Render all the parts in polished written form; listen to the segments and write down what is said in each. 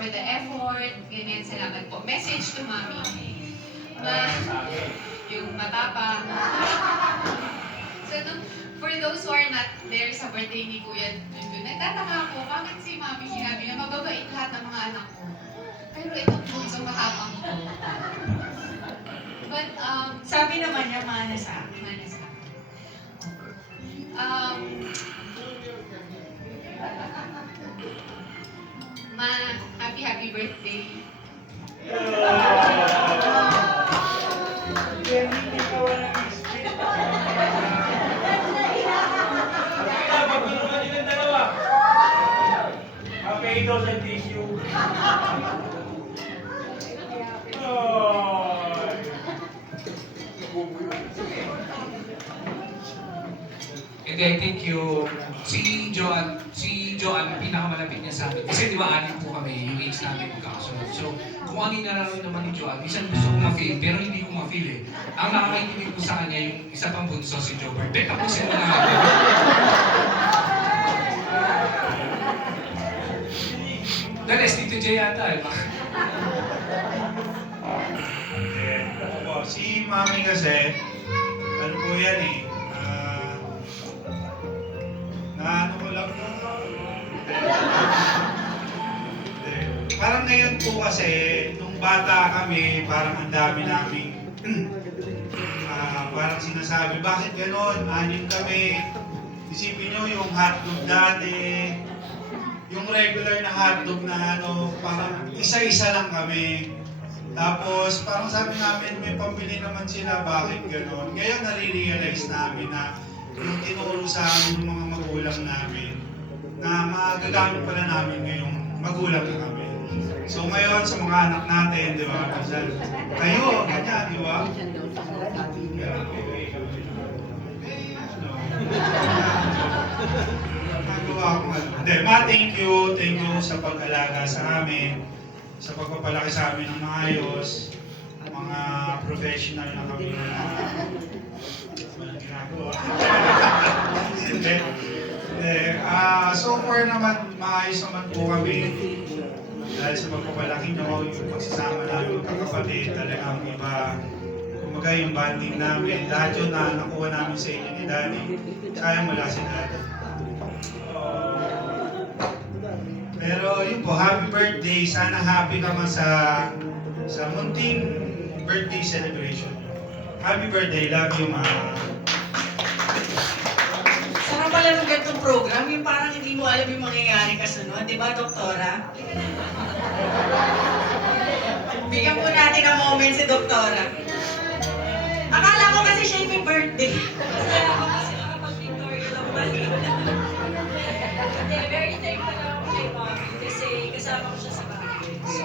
for the effort, ganyan, salamat po. Message to Mami. Yung matapang. So, for those who are not there sa birthday ni Kuya Junjun, nagtataka ako, bakit si Mami sinabi na mababait lahat ng mga anak ko? Pero itong bunso matapang ko. But, Sabi naman niya, mana sa akin. mana sa akin. Ma, happy birthday. Okay, ito sa tissue. Hindi, thank you. Si Joanne, pinakamalapit niya sa amin. Kasi di ba, anim po kami, yung age namin magkakasunod. So, kung ano yung nararamdaman ni Joanne, minsan gusto ko ma-feel, pero hindi ko ma-feel eh. Ang nakakaintinig ko sa kanya, yung isa pang bunso, si Jobert. Tapusin mo na natin. Dalas, Tito Jay yata eh. Si Mami kasi, ano po yan eh, ano ko lang, parang ngayon po kasi, nung bata kami, parang ang dami namin, parang sinasabi, bakit ganon, anim kami, isipin nyo yung hotdog dati, yung regular na hotdog na ano, parang isa-isa lang kami. Tapos, parang sabi namin, may pambili naman sila, bakit gano'n? Ngayon, nare-realize namin na yung tinuro sa amin ng mga magulang namin, na magagamit pala namin ngayong magulang na kami. So ngayon, sa mga anak natin, di ba? Kayo, ganyan, di ba? Nagawa ko ano. Hindi, thank you sa pag-alaga sa amin, sa pagpapalaki sa amin ng maayos, mga professional na kami na walang ginagawa. So far naman, maayos naman po kami. Dahil sa pagpapalaki nyo, yung pagsasama namin magkakapatid, talagang iba. Kumbaga yung bonding namin, lahat yun na nakuha namin sa inyo ni Daddy. Sayang wala si Daddy. Pero yun po, happy birthday. Sana happy ka man sa munting birthday celebration. Happy birthday. Love you, Ma. Sarap pala ng ganitong program, yung parang hindi mo alam yung mangyayari kasunod. Di ba, Doktora? Bigyan po natin ang moment si Doktora. Akala ko kasi siya yung may birthday. Kasi ako kasi nakapag-Victoria lang mali. Hindi, very thankful ako kay Mommy kasi kasama ko siya sa bahay. So,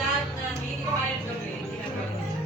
lahat na hindi ko kaya gawin, ginagawa niya.